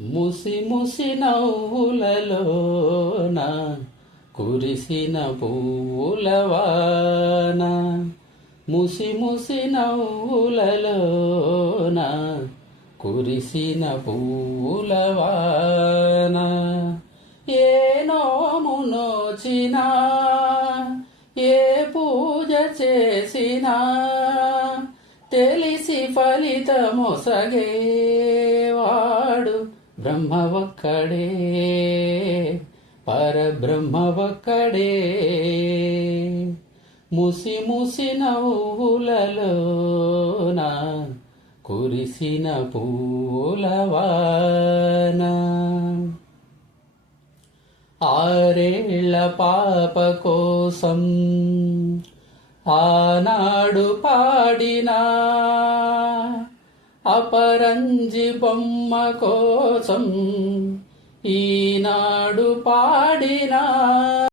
ముసి ముసి నవ్వులలోన కురిసిన పువ్వులవాన, ముసి ముసి నవ్వులలోన కురిసిన పువ్వులవాన. ఏ నోము నోచినా ఏ పూజ చేసినా తెలిసి ఫలితమొసగేవాడు బ్రహ్మ ఒక్కడే, పరబ్రహ్మ ఒక్కడే. ముసి ముసి నవ్వులలోన కురిసిన పూలవాన. ఆరేళ్ల పాప కోసం ఆనాడు పాడినా, అపరంజి బొమ్మ కోసం ఈనాడు పాడినా.